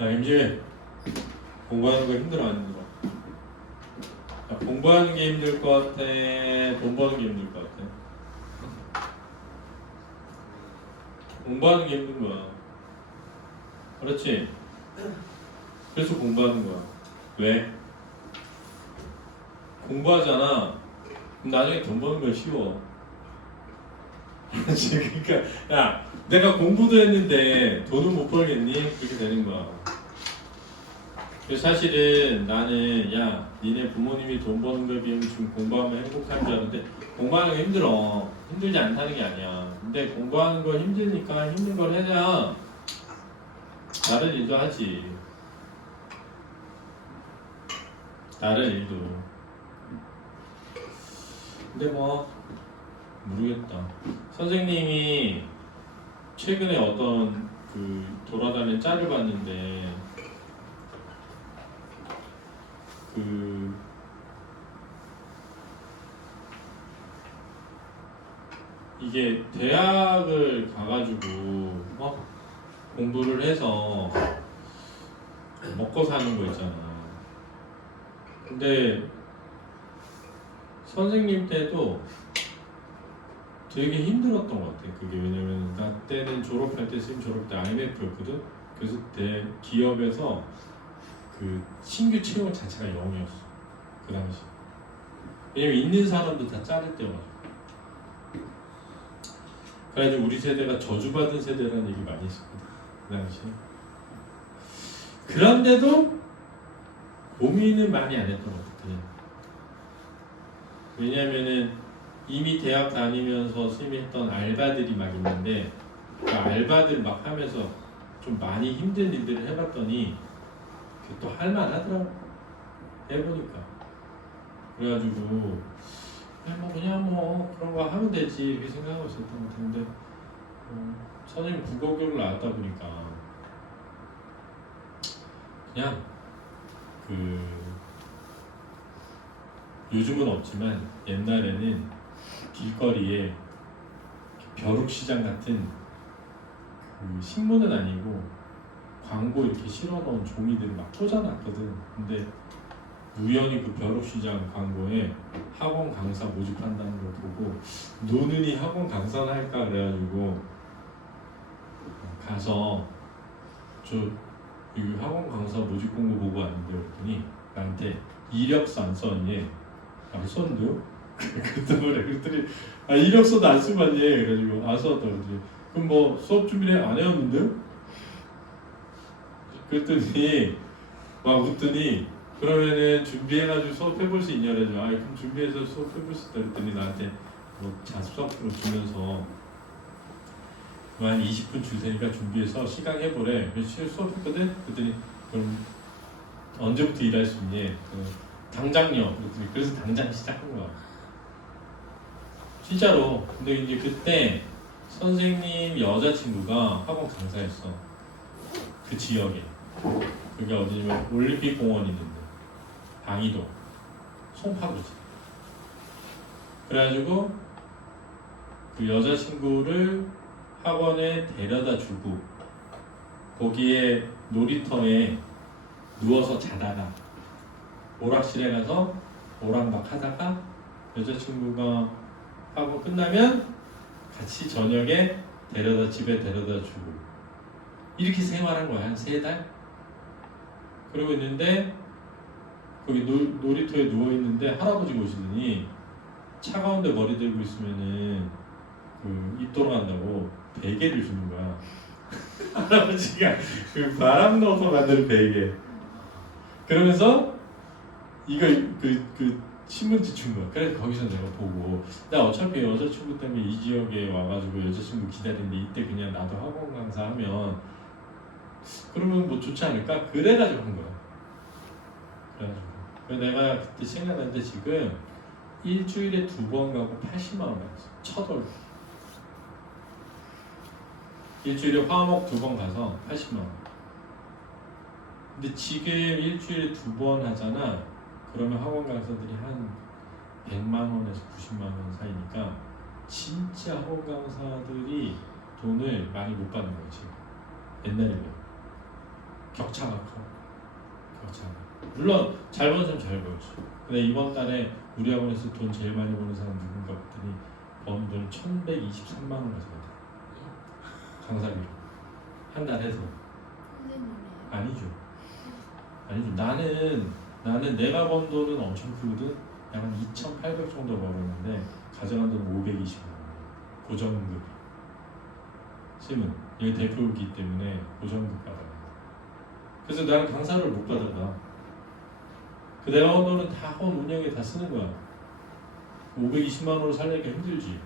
야, 임지민, 공부하는 거 힘들어 안 힘들어? 야, 공부하는 게 힘들 것 같아? 돈 버는 게 힘들 것 같아? 공부하는 게 힘든 거야. 그렇지? 그래서 공부하는 거야. 왜? 공부하잖아. 그럼 나중에 돈 버는 거 쉬워. 그렇지? 그러니까 야, 내가 공부도 했는데 돈은 못 벌겠니? 그렇게 되는 거야. 그래서 사실은 나는 야, 니네 부모님이 돈 버는 거에 비하면 지금 공부하면 행복한 줄 아는데 공부하는 거 힘들어. 힘들지 않다는 게 아니야. 근데 공부하는 거 힘드니까 힘든 걸 해야 다른 일도 하지. 다른 일도. 근데 뭐 모르겠다. 선생님이 최근에 어떤 그 돌아다니는 짤을 봤는데 그 이게 대학을 가가지고 공부를 해서 먹고 사는 거 있잖아. 근데 선생님 때도 되게 힘들었던 것 같아. 그게 왜냐면 나 때는 졸업할 때 선생님 졸업 때 IMF였거든. 그래서 때 기업에서 그 신규 채용 자체가 0이었어. 그 당시. 왜냐면 있는 사람도 다 자를 때여가지고. 그래가지고 우리 세대가 저주받은 세대라는 얘기 많이 했었거든. 그 당시에. 그런데도 고민은 많이 안 했던 것 같아. 왜냐면은 이미 대학 다니면서 선생님이 했던 알바들이 막 있는데 그 알바들 막 하면서 좀 많이 힘든 일들을 해봤더니 또 할만하더라고. 해보니까. 그래가지고 뭐 그냥 뭐 그런 거 하면 되지 이렇게 생각하고 있었던 것 같은데 선생님 국어교육을 나왔다 보니까 그냥 그 요즘은 없지만 옛날에는 길거리에 벼룩시장 같은 그 신문은 아니고 광고 이렇게 실어놓은 종이들을 막 꽂아놨거든. 근데 우연히 그 벼룩시장 광고에 학원 강사 모집한다는 걸 보고 노는이 학원 강사나 할까 그래가지고 가서 저 이 학원 강사 모집 공고 보고 왔는데 그랬더니 나한테 이력서 안 썼니? 안 썼는데요? 그랬더니 이력서도 안 쓰면 안 돼. 그래가지고 안 썼다 그러지. 그럼 뭐 수업 준비를 안 해왔는데요? 그랬더니 막 웃더니 그러면은 준비해가지고 수업해볼 수 있냐 그래서 그럼 준비해서 수업해볼 수 있다 그랬더니 나한테 뭐 자습서를 주면서 한 20분 줄 테니까 준비해서 시간 해보래. 그래서 수업했거든? 그랬더니 그럼 언제부터 일할 수 있니? 당장요. 그래서 당장 시작한 거야. 진짜로. 근데 이제 그때 선생님 여자친구가 학원 강사였어. 그 지역에. 그게 어디냐면 올림픽 공원 있는데 방이도 송파구지. 그래가지고 그 여자친구를 학원에 데려다 주고 거기에 놀이터에 누워서 자다가 오락실에 가서 오락막 하다가 여자친구가 학원 끝나면 같이 저녁에 집에 데려다 주고 이렇게 생활한 거야. 한 3달? 그러고 있는데 거기 놀이터에 누워있는데 할아버지가 오시더니 차가운데 머리 대고 있으면은 입 돌아간다고 베개를 주는 거야. 할아버지가 그 바람 넣어서 만든 베개. 그러면서 이거 그 신문지 준 거야. 그래서 거기서 내가 보고 나 어차피 여자친구 때문에 이 지역에 와가지고 여자친구 기다리는데 이때 그냥 나도 학원 강사하면 그러면 뭐 좋지 않을까? 그래가지고 한 거야. 그래가지고 그래서 내가 그때 생각났는데 지금 일주일에 2번 가고 80만 원 받았어. 첫 월급. 일주일에 화목 2번 가서 80만 원. 근데 지금 일주일에 2번 하잖아. 그러면 학원 강사들이 한 100만 원에서 90만 원 사이니까 진짜 학원 강사들이 돈을 많이 못 받는 거지. 옛날에는. 격차가 커. 격차가. 물론 잘 버는 사람 잘 벌지. 근데 이번 달에 우리 학원에서 돈 제일 많이 버는 사람 누군가 봤더니 번 돈 1,123만 원 가져가요. 강사비로 한 달 해서. 선생님이에요? 아니죠. 나는 내가 번 돈은 엄청 크거든. 약 한 2,800 정도 벌었는데 가져간 돈은 520만 원. 고정급. 쌤은 여기 대표이기 때문에 고정급 받아요. 그래서 나는 강사를 못 받아가. 그 내가 번 돈은 다 학원 운영에 다 쓰는 거야. 520만 원을 살려니까 힘들지.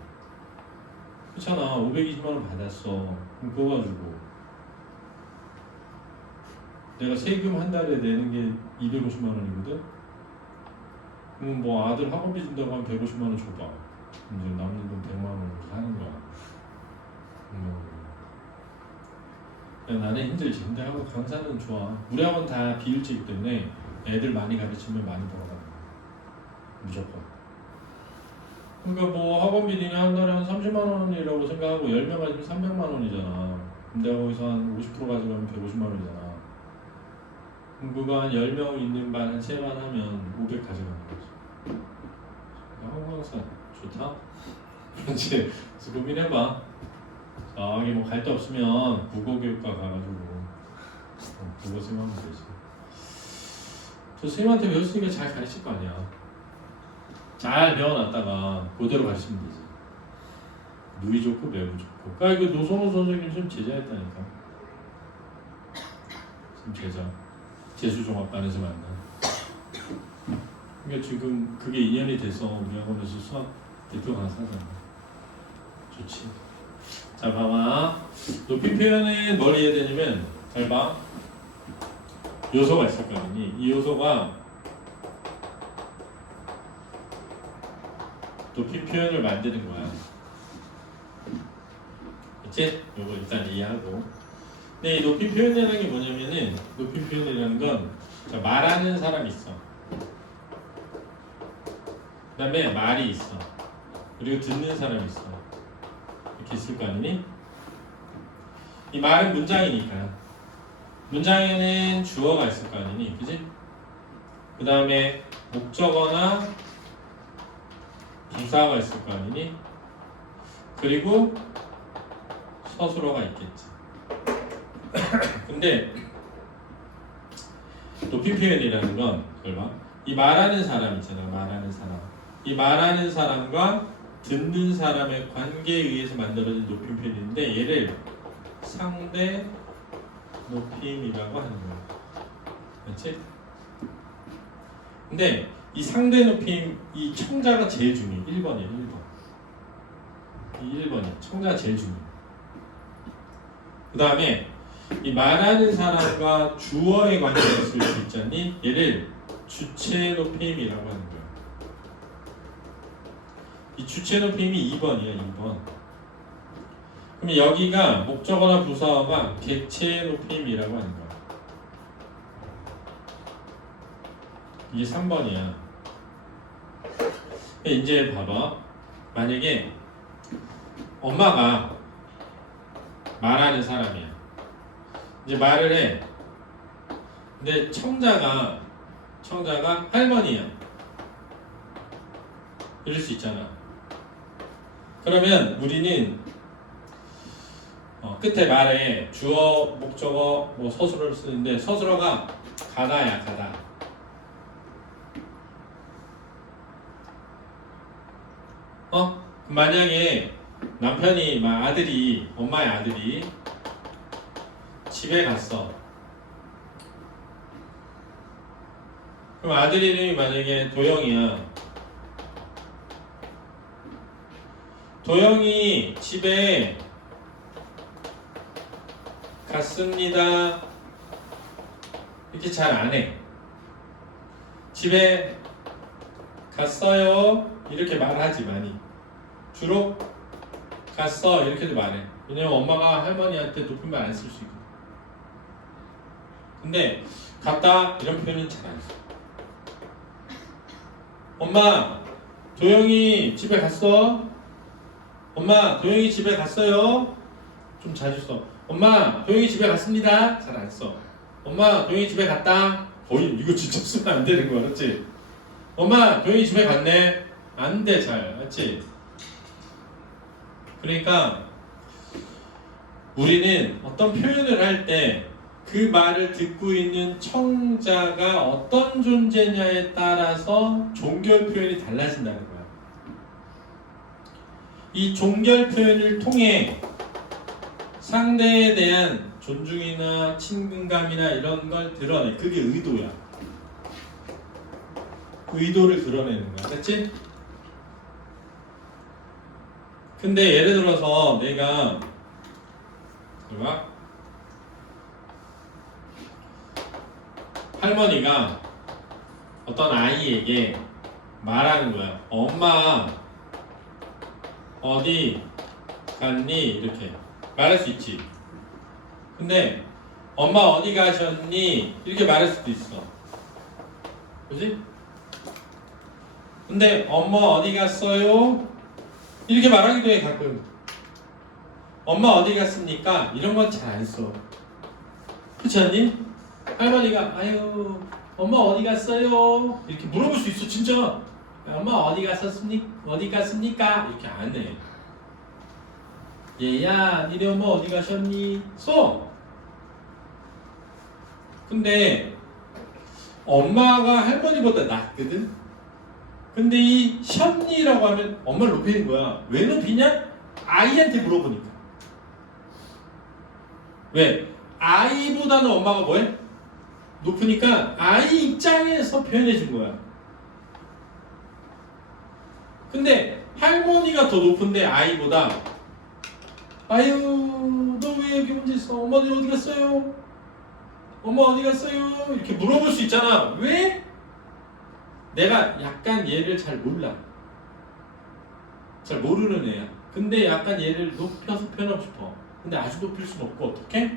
그렇잖아. 520만 원 받았어. 그럼 그거 가지고 내가 세금 한 달에 내는 게 250만 원이거든. 그럼 뭐 아들 학원비 준다고 하면 150만 원 줘봐. 이제 남는 돈 100만 원으로 사는 거야. 나는 힘들지. 근데 학원 강사는 좋아. 우리 학원 다 비일제이기 때문에 애들 많이 가르치면 많이 벌어가는 거야. 무조건. 그러니까 뭐 학원비 니네 한 달에 한 30만 원이라고 생각하고 10명 가지면 300만 원이잖아. 근데 거기서 한 50% 가져가면 150만 원이잖아. 그럼 그거 한 10명 있는 반 한 3반 하면 500 가져가는 거지. 학원 강사 좋다? 이제 고민해봐. 저기 뭐 갈 데 없으면 국어교육과 가가지고 국어 생각하면 되지. 저 선생님한테 배웠으니까 잘 가르칠 거 아니야. 잘 배워놨다가 그대로 가르치면 되지. 누이 좋고 매부 좋고. 그러니까 이거 노성호 선생님 좀 제자였다니까. 지금 제자. 재수종합반에서 만나. 그러니까 지금 그게 인연이 돼서 우리 학원에서 수학 대표 강사잖아. 좋지. 자, 봐봐. 높이 표현은 뭘 해야 되냐면, 잘 봐. 요소가 있을 거 아니니? 이 요소가 높이 표현을 만드는 거야. 그치? 요거 일단 이해하고. 근데 이 높이 표현이라는 게 뭐냐면은, 높이 표현이라는 건, 자, 말하는 사람이 있어. 그 다음에 말이 있어. 그리고 듣는 사람이 있어. 이렇게 있을 거 아니니? 이 말은 문장이니까. 문장에는 주어가 있을 거 아니니? 그지? 그 다음에 목적어나 부사가 있을 거 아니니? 그리고 서술어가 있겠지. 근데 높이 표현이라는 건 그걸 봐. 이 말하는 사람 있잖아. 말하는 사람. 이 말하는 사람과 듣는 사람의 관계에 의해서 만들어진 높임 표현인데 얘를 상대 높임이라고 하는 거야. 그렇지? 근데 이 상대 높임, 이 청자가 제일 중요해. 1번이야, 1번. 이 1번이야. 청자가 제일 중요해. 그 다음에 이 말하는 사람과 주어의 관계가 있을 수 있잖니? 얘를 주체 높임이라고 하는 거야. 이 주체 높임이 2번이야, 2번. 그럼 여기가 목적어나 부사어가 객체 높임이라고 하는 거야. 이게 3번이야. 이제 봐봐. 만약에 엄마가 말하는 사람이야. 이제 말을 해. 근데 청자가 할머니야. 이럴 수 있잖아. 그러면 우리는 끝에 말에 주어, 목적어, 뭐 서술어를 쓰는데 서술어가 가다야, 가다. 만약에 남편이, 아들이, 엄마의 아들이 집에 갔어. 그럼 아들 이름이 만약에 도영이야. 도영이 집에 갔습니다. 이렇게 잘 안 해. 집에 갔어요. 이렇게 말하지 많이. 주로 갔어 이렇게도 말해. 왜냐면 엄마가 할머니한테 높임말 안 쓸 수 있거든. 근데 갔다 이런 표현은 잘 안 써. 엄마 도영이 집에 갔어. 엄마 도영이 집에 갔어요. 좀 자주 써. 엄마 도영이 집에 갔습니다. 잘 안 써. 엄마 도영이 집에 갔다. 거의 이거 진짜 쓰면 안 되는 거야, 그렇지? 엄마 도영이 집에 갔네. 안 돼, 잘, 맞지? 그러니까 우리는 어떤 표현을 할 때 그 말을 듣고 있는 청자가 어떤 존재냐에 따라서 종결 표현이 달라진다는 거야. 이 종결 표현을 통해 상대에 대한 존중이나 친근감이나 이런 걸 드러내. 그게 의도야. 의도를 드러내는 거야. 그치? 근데 예를 들어서 내가 할머니가 어떤 아이에게 말하는 거야. 엄마 어디 갔니? 이렇게 말할 수 있지. 근데 엄마 어디 가셨니? 이렇게 말할 수도 있어. 그지? 근데 엄마 어디 갔어요? 이렇게 말하기도 해 가끔. 엄마 어디 갔습니까? 이런 건 잘 안 써. 그렇지 않니? 할머니가 아유 엄마 어디 갔어요? 이렇게 물어볼 수 있어 진짜. 엄마 어디 갔습니까? 이렇게 안 해. 얘야 니네 엄마 어디 가셨니? 써. 근데 엄마가 할머니보다 낫거든. 근데 이 셨니라고 하면 엄마를 높이는 거야. 왜 높이냐? 아이한테 물어보니까. 왜? 아이보다는 엄마가 뭐해? 높으니까 아이 입장에서 표현해 준 거야. 근데 할머니가 더 높은데 아이보다 아유 너 왜 여기 혼자 있어? 엄마들 어디 갔어요? 엄마 어디 갔어요? 이렇게 물어볼 수 있잖아. 왜? 내가 약간 얘를 잘 몰라. 잘 모르는 애야. 근데 약간 얘를 높여서 표현하고 싶어. 근데 아주 높일 수는 없고 어떻게?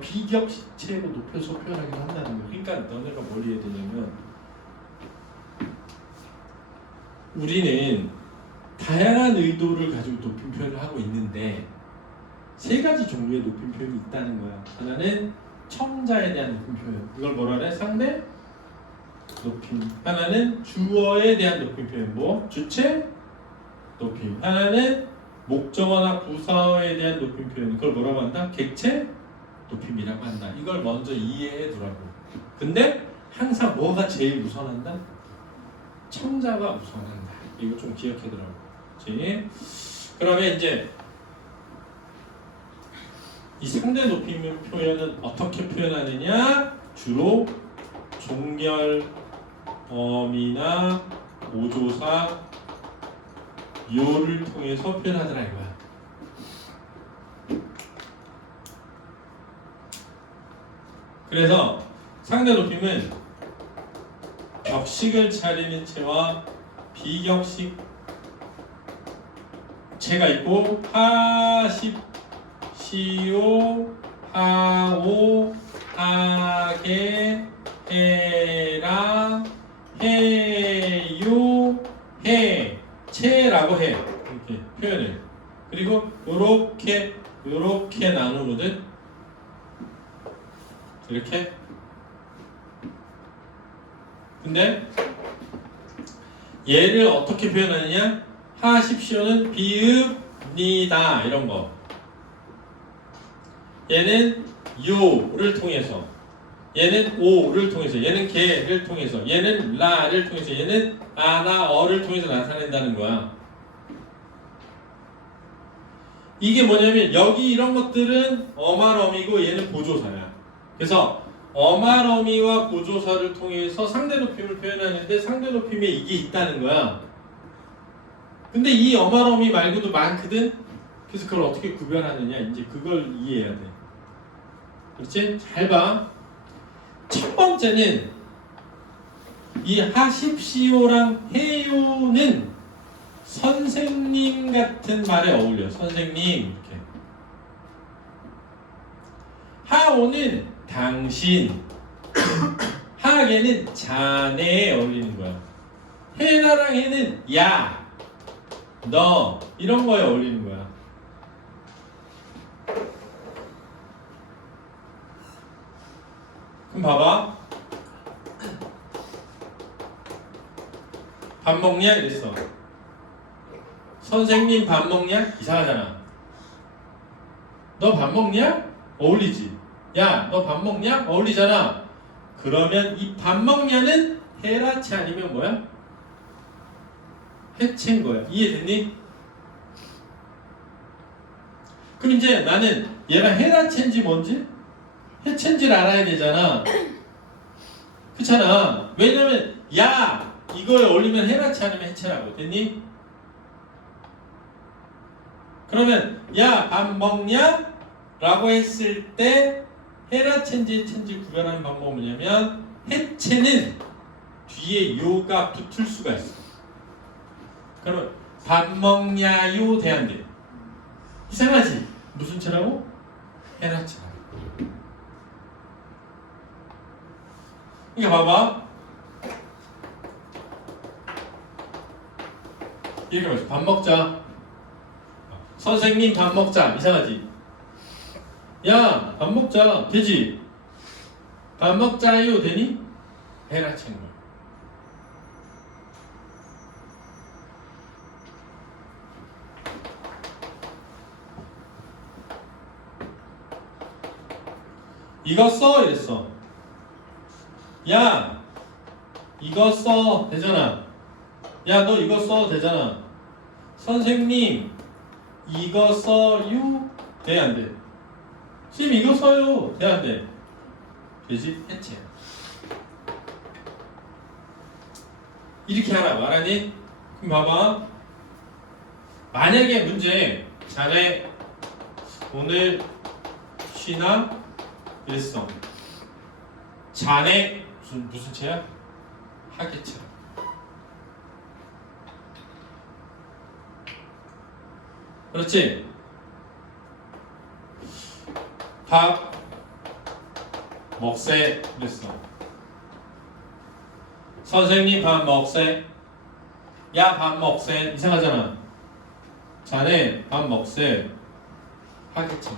비격식체로 높여서 표현하기도 한다는 거야. 그러니까 너네가 뭘 이해해야 되냐면 우리는 다양한 의도를 가지고 높임 표현을 하고 있는데 세 가지 종류의 높임 표현이 있다는 거야. 하나는 청자에 대한 높임 표현. 이걸 뭐라 그래? 상대 높임. 하나는 주어에 대한 높임 표현. 뭐? 주체 높임. 하나는 목적어나 부사어에 대한 높임 표현. 그걸 뭐라고 한다? 객체 높임이라고 한다. 이걸 먼저 이해해 두라고. 근데 항상 뭐가 제일 우선한다? 청자가 우선한다. 이거 좀 기억해 두라고. 그렇지? 그러면 이제 이 상대 높임 표현은 어떻게 표현하느냐? 주로 종결 어미나 오조사 요를 통해서 표현하더라 이거야. 그래서 상대 높임은 격식을 차리는 체와 비격식 체가 있고 하십, 시오, 하오, 하게, 해라, 해요, 해, 체라고 해. 이렇게 표현을. 그리고 요렇게 나누거든. 이렇게. 근데 얘를 어떻게 표현하느냐? 하십시오는 비읍니다 이런 거. 얘는 요를 통해서, 얘는 오를 통해서, 얘는 개를 통해서, 얘는 라를 통해서, 얘는 아나어를 통해서 나타낸다는 거야. 이게 뭐냐면 여기 이런 것들은 어말어미고 얘는 보조사야. 그래서 어말어미와 보조사를 통해서 상대 높임을 표현하는데 상대 높임에 이게 있다는 거야. 근데 이 어말어미 말고도 많거든. 그래서 그걸 어떻게 구별하느냐, 이제 그걸 이해해야 돼. 그렇지? 잘 봐. 첫 번째는 이 하십시오랑 해요는 선생님 같은 말에 어울려. 선생님 이렇게. 하오는 당신, 하게는 자네에 어울리는 거야. 해나랑 해는 야, 너 이런 거에 어울리는 거야. 그럼 봐봐. 밥 먹냐? 이랬어. 선생님 밥 먹냐? 이상하잖아. 너 밥 먹냐? 어울리지. 야, 너 밥 먹냐? 어울리잖아. 그러면 이 밥 먹냐는 해라체 아니면 뭐야? 해체인 거야. 이해됐니? 그럼 이제 나는 얘가 해라체인지 뭔지 해체인지를 알아야 되잖아. 그렇잖아. 왜냐면 야 이거에 어울리면 해라체 아니면 해체라고. 됐니? 그러면 야 밥 먹냐? 라고 했을 때 해라체인지 해체인지 구별하는 방법은 뭐냐면 해체는 뒤에 요가 붙을 수가 있어. 그러면 밥 먹냐요 돼야 안 돼. 이상하지? 무슨 체라고? 해라체라고. 그러니까 봐봐. 이렇게 말해서 밥 먹자. 선생님 밥 먹자. 이상하지? 야 밥 먹자. 되지? 밥 먹자요 되니? 해라체인 거야. 이거 써 이랬어. 야 이거 써 되잖아. 야 너 이거 써 되잖아. 선생님 이거 써요 돼 안 돼? 쌤 이거 써요 돼 안 돼? 되지? 해체. 이렇게 하라 말하니? 그럼 봐봐. 만약에 문제 자네 오늘 쉬나? 이랬어. 자네 무슨 체야? 하계체. 그렇지? 밥 먹세 그랬어. 선생님 밥 먹세. 야 밥 먹세. 이상하잖아. 자네 밥 먹세. 하계체.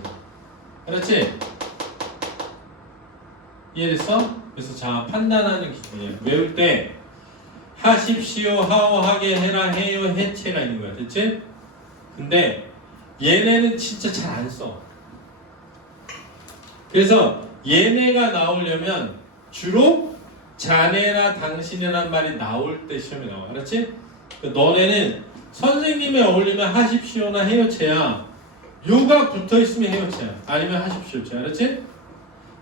그렇지? 이해됐어? 그래서 자 판단하는 기준이야. 외울 때 하십시오, 하오, 하게, 해라, 해요, 해체가 있는 거야. 됐지? 근데 얘네는 진짜 잘 안 써. 그래서 얘네가 나오려면 주로 자네나 당신이란 말이 나올 때 시험에 나와. 알았지? 너네는 선생님에 어울리면 하십시오나 해요체야. 요가 붙어있으면 해요체야. 아니면 하십시오체. 알았지?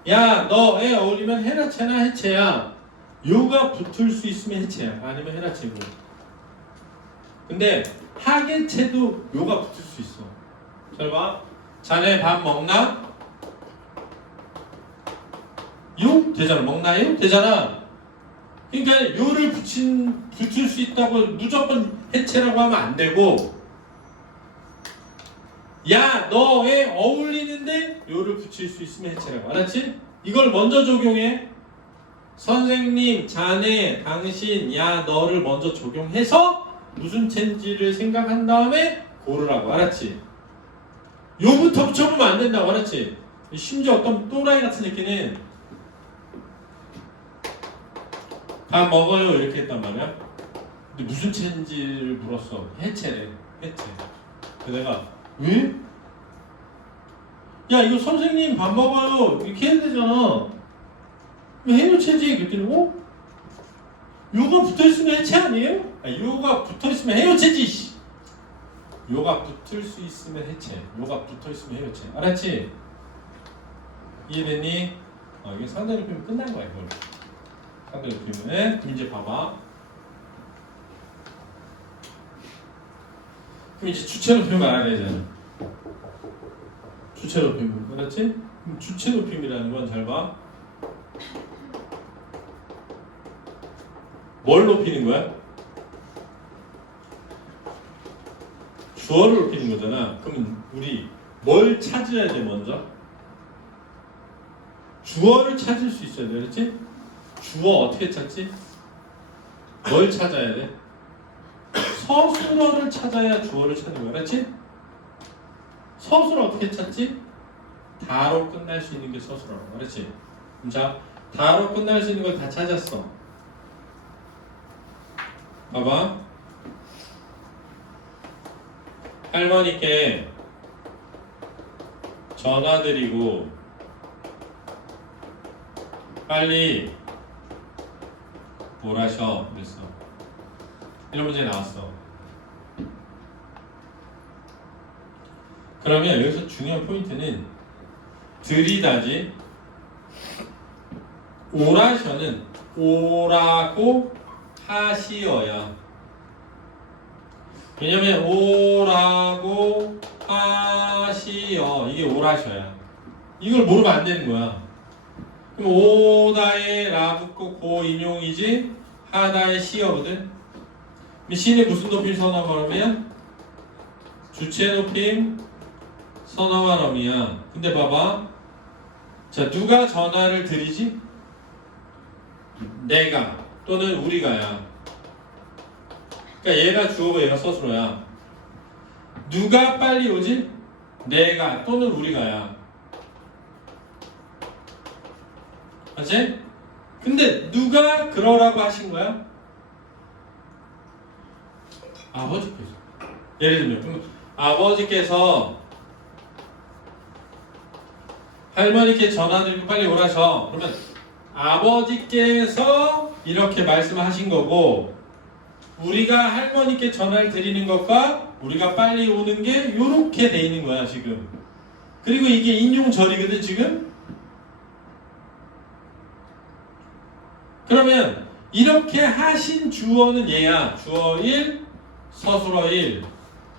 야 너에 어울리면 해라체나 해체야. 요가 붙을 수 있으면 해체야. 아니면 해라체고. 근데 하계체도 요가 붙을 수 있어. 잘 봐. 자네 밥 먹나? 요? 되잖아. 먹나요? 되잖아. 그러니까 요를 붙일 수 있다고 무조건 해체라고 하면 안 되고, 야 너에 어울리는데 요를 붙일 수 있으면 해체라고. 알았지? 이걸 먼저 적용해. 선생님, 자네, 당신, 야 너를 먼저 적용해서 무슨 체인지를 생각한 다음에 고르라고. 알았지? 요부터 붙여보면 안 된다고. 알았지? 심지어 어떤 또라이 같은 새끼는 밥 먹어요 이렇게 했단 말이야. 근데 무슨 체인지를 물었어. 해체래. 해체. 그래서 내가 왜? 야 이거 선생님 밥 먹어요 이렇게 해야 되잖아. 해요체지. 그랬더니 요가 붙어있으면 해체 아니에요? 요가 붙어있으면 해요체지. 요가 붙을 수 있으면 해체. 요가 붙어있으면 해요체. 알았지? 이해됐니? 이게 상대 높이면 끝난 거야 이걸. 상대 높이면. 그럼 이제 봐봐. 그럼 이제 주체 높이면 알아야 되잖아. 주체 높이면. 알았지? 그럼 주체 높임이라는 건 잘 봐. 뭘 높이는 거야? 주어를 높이는 거잖아. 그러면 우리 뭘 찾아야 돼 먼저? 주어를 찾을 수 있어야 돼. 그렇지? 주어 어떻게 찾지? 뭘 찾아야 돼? 서술어를 찾아야 주어를 찾는 거야. 그렇지? 서술어 어떻게 찾지? 다로 끝날 수 있는 게 서술어라고. 그렇지? 자, 다로 끝날 수 있는 걸 다 찾았어. 봐봐. 할머니께 전화드리고 빨리 오라셔 그랬어. 이런 문제 나왔어. 그러면 여기서 중요한 포인트는 들이다지 오라셔는 오라고 하시어야. 왜냐면 오라고 하시어 이게 오라셔야. 이걸 모르면 안 되는 거야. 그럼 오다에 라 붙고 고 인용이지 하다에 시어거든. 시는 무슨 높임 선어말음이야? 주체 높임 선어말음이야. 근데 봐봐. 자, 누가 전화를 드리지? 내가 또는 우리가야. 그러니까 얘가 주어고 얘가 서술어야. 누가 빨리 오지? 내가 또는 우리가야. 맞지? 근데 누가 그러라고 하신 거야? 아버지께서. 예를 들면 아버지께서 할머니께 전화드리고 빨리 오라셔. 그러면 아버지께서 이렇게 말씀하신 거고 우리가 할머니께 전화를 드리는 것과 우리가 빨리 오는 게 이렇게 돼 있는 거야 지금. 그리고 이게 인용절이거든 지금. 그러면 이렇게 하신 주어는 얘야. 주어 1, 서술어 1.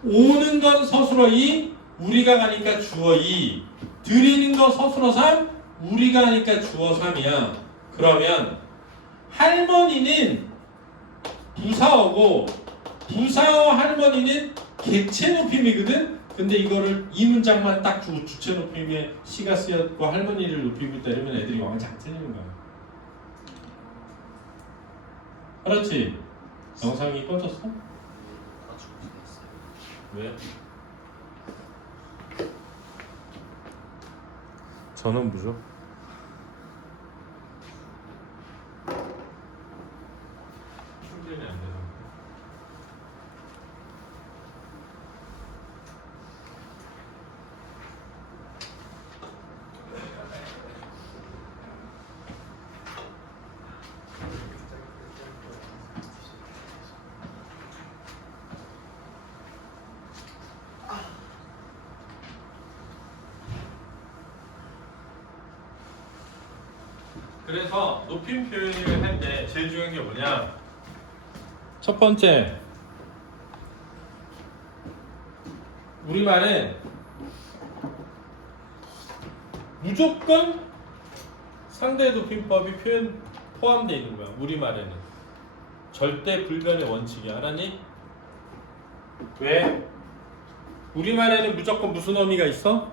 오는 건 서술어 2, 우리가 가니까 주어 2. 드리는 거 서술어 3, 우리가 하니까 주어 3이야. 그러면 할머니는 부사어고 부사어 할머니는 객체 높임이거든. 근데 이거를 이 문장만 딱 주고 주체 높임에 시가 쓰였고 할머니를 높이고 있다 이러면 애들이 왕창 틀리는 거야. 그렇지? 영상이 꺼졌어? 왜? 전원 부족? 충전이 안 돼서. 그래서 높임 표현을 할 때 제일 중요한 게 뭐냐? 첫 번째, 우리말은 무조건 상대 높임법이 표현 포함되어 있는 거야. 우리말에는 절대 불변의 원칙이야. 알았니? 왜? 우리말에는 무조건 무슨 어미가 있어?